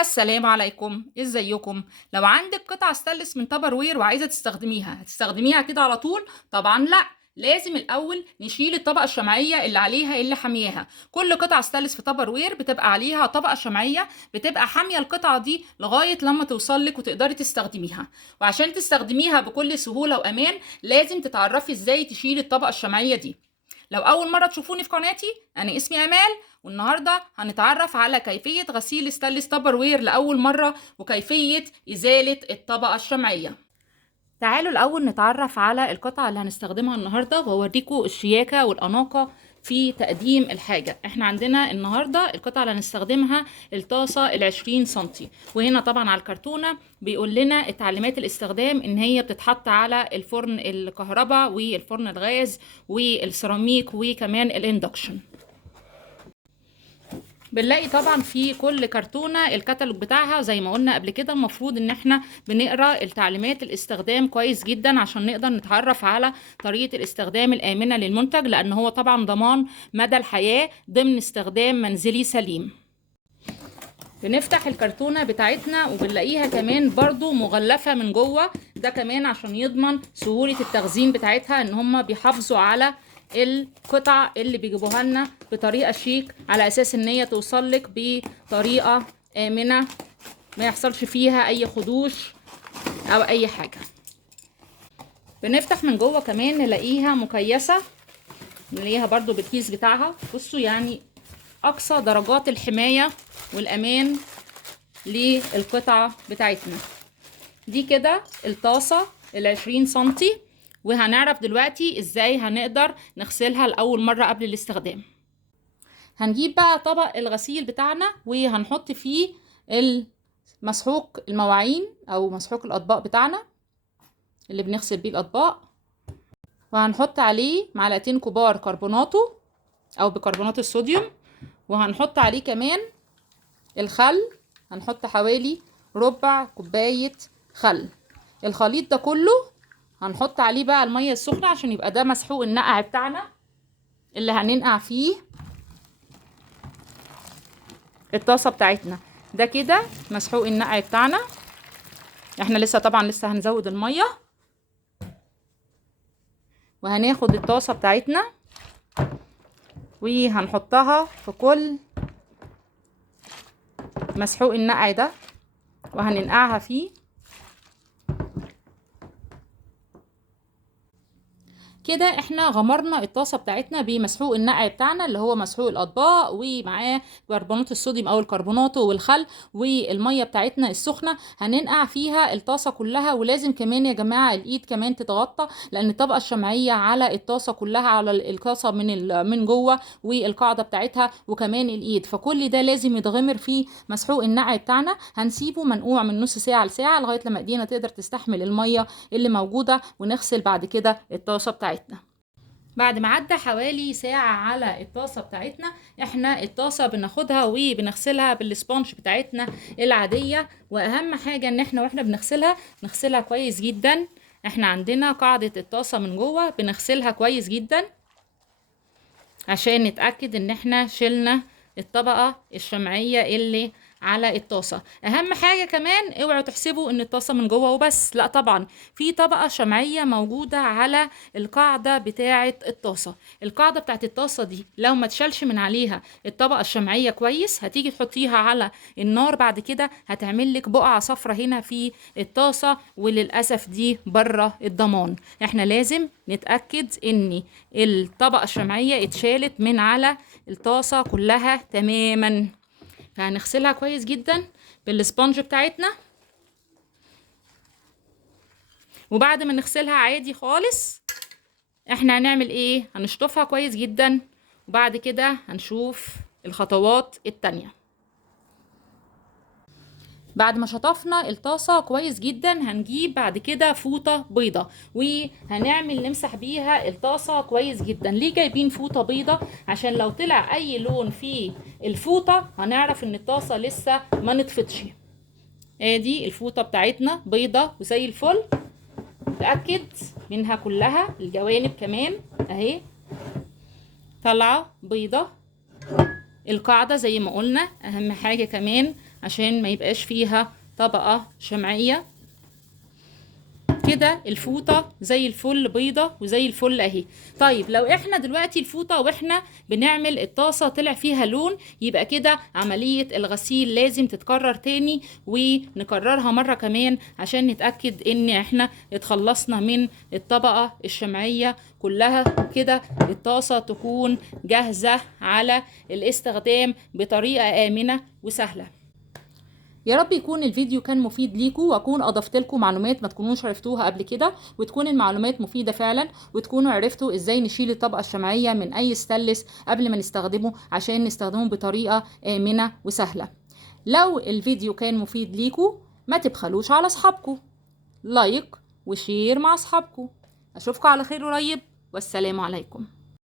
السلام عليكم، ازيكم؟ لو عندك قطعة ستانلس من تبر وير وعايزة تستخدميها، هتستخدميها كده على طول؟ طبعا لا. لازم الاول نشيل الطبقة الشمعية اللي عليها اللي حامياها. كل قطعة ستانلس في تبر وير بتبقى عليها طبقة شمعية بتبقى حامية القطعة دي لغاية لما توصل لك وتقدري تستخدميها. وعشان تستخدميها بكل سهولة وامان لازم تتعرفي ازاي تشيلي الطبقة الشمعية دي. لو أول مرة تشوفوني في قناتي، أنا اسمي أمال، والنهاردة هنتعرف على كيفية غسيل ستانلس تابروير لأول مرة وكيفية إزالة الطبقة الشمعية. تعالوا الأول نتعرف على القطعة اللي هنستخدمها النهاردة وأوريكم الشياكة والأناقة في تقديم الحاجة. احنا عندنا النهاردة القطعة اللي هنستخدمها الطاسة 20 سنتي، وهنا طبعا على الكرتونة بيقول لنا تعليمات الاستخدام ان هي بتتحط على الفرن الكهرباء والفرن الغاز والسيراميك وكمان الاندكشن. بنلاقي طبعا في كل كرتونة الكتالوج بتاعها زي ما قلنا قبل كده. المفروض ان احنا بنقرا التعليمات الاستخدام كويس جدا عشان نقدر نتعرف على طريقة الاستخدام الآمنة للمنتج، لان هو طبعا ضمان مدى الحياة ضمن استخدام منزلي سليم. بنفتح الكرتونة بتاعتنا وبنلاقيها كمان برضو مغلفة من جوه، ده كمان عشان يضمن سهولة التخزين بتاعتها، ان هم بيحافظوا على القطع اللي بيجيبوها لنا بطريقة شيك على اساس ان هي توصلك بطريقة آمنة ما يحصلش فيها اي خدوش او اي حاجة. بنفتح من جوه كمان نلاقيها مكيسة، نلاقيها برضو بالكيس بتاعها. بصوا يعني اقصى درجات الحماية والامان للقطعة بتاعتنا دي. كده الطاسة 20 سنتي، وهنعرف دلوقتي ازاي هنقدر نغسلها لأول مرة قبل الاستخدام. هنجيب بقى طبق الغسيل بتاعنا وهنحط فيه مسحوق المواعين او مسحوق الاطباق بتاعنا اللي بنغسل بيه الاطباق، وهنحط عليه معلقتين كبار كربوناتو او بيكربونات الصوديوم، وهنحط عليه كمان الخل. هنحط حوالي ربع كوباية خل. الخليط ده كله هنحط عليه بقى المية السخنة عشان يبقى ده مسحوق النقع بتاعنا اللي هننقع فيه الطاسة بتاعتنا. ده كده مسحوق النقع بتاعنا. احنا لسه هنزود المية، وهناخد الطاسة بتاعتنا وهنحطها في كل مسحوق النقع ده وهننقعها فيه كده. احنا غمرنا الطاسه بتاعتنا بمسحوق النقع بتاعنا اللي هو مسحوق الاطباق ومعاه كربونات الصوديوم او الكربوناتو والخل والميه بتاعتنا السخنه. هننقع فيها الطاسه كلها، ولازم كمان يا جماعه الايد كمان تتغطى لان الطبقه الشمعيه على الطاسه كلها، على الطاسه من جوه والقاعده بتاعتها وكمان الايد، فكل ده لازم يتغمر فيه مسحوق النقع بتاعنا. هنسيبه منقوع من نص ساعه لساعه لغايه لما ايدينا تقدر تستحمل الميه اللي موجوده، ونغسل بعد كده الطاسه بتاعتنا. بعد ما عدى حوالي ساعة على الطاسة بتاعتنا، احنا الطاسة بناخدها وبنغسلها بالسبونج بتاعتنا العادية. واهم حاجة ان احنا واحنا نغسلها كويس جدا. احنا عندنا قاعدة الطاسة من جوه بنغسلها كويس جدا عشان نتأكد ان احنا شلنا الطبقة الشمعية اللي على الطاسة. اهم حاجة كمان اوعوا تحسبوا ان الطاسة من جوه وبس، لا طبعا في طبقة شمعية موجودة على القاعدة بتاعة الطاسة. القاعدة بتاعة الطاسة دي لو ما تشالش من عليها الطبقة الشمعية كويس، هتيجي تحطيها على النار بعد كده هتعمل لك بقعة صفرة هنا في الطاسة، وللأسف دي بره الضمان. احنا لازم نتأكد ان الطبقة الشمعية اتشالت من على الطاسة كلها تماما. فهنغسلها كويس جدا بالسبونج بتاعتنا، وبعد ما نغسلها عادي خالص احنا هنعمل ايه؟ هنشطفها كويس جدا، وبعد كده هنشوف الخطوات التانية. بعد ما شطفنا الطاسة كويس جدا هنجيب بعد كده فوطة بيضة وهنعمل نمسح بيها الطاسة كويس جدا. ليه جايبين فوطة بيضة؟ عشان لو طلع اي لون في الفوطة هنعرف ان الطاسة لسه ما نطفتش. ادي الفوطة بتاعتنا بيضة وزي الفل، نتأكد منها كلها الجوانب كمان اهي طالعة بيضة. القاعدة زي ما قلنا اهم حاجة كمان عشان ما يبقاش فيها طبقة شمعية. كده الفوطة زي الفل بيضة وزي الفل اهي. طيب لو احنا دلوقتي الفوطة واحنا بنعمل الطاسة طلع فيها لون، يبقى كده عملية الغسيل لازم تتكرر تاني، ونكررها مرة كمان عشان نتأكد ان احنا اتخلصنا من الطبقة الشمعية كلها. كده الطاسة تكون جاهزة على الاستخدام بطريقة آمنة وسهلة. يا رب يكون الفيديو كان مفيد ليكم، واكون اضفت لكم معلومات ما تكونوش عرفتوها قبل كده، وتكون المعلومات مفيدة فعلا، وتكونوا عرفتوا ازاي نشيل الطبقة الشمعية من اي ستانلس قبل ما نستخدمه عشان نستخدمه بطريقة آمنة وسهلة. لو الفيديو كان مفيد ليكم ما تبخلوش على اصحابكم، لايك وشير مع اصحابكم. اشوفكم على خير قريب، والسلام عليكم.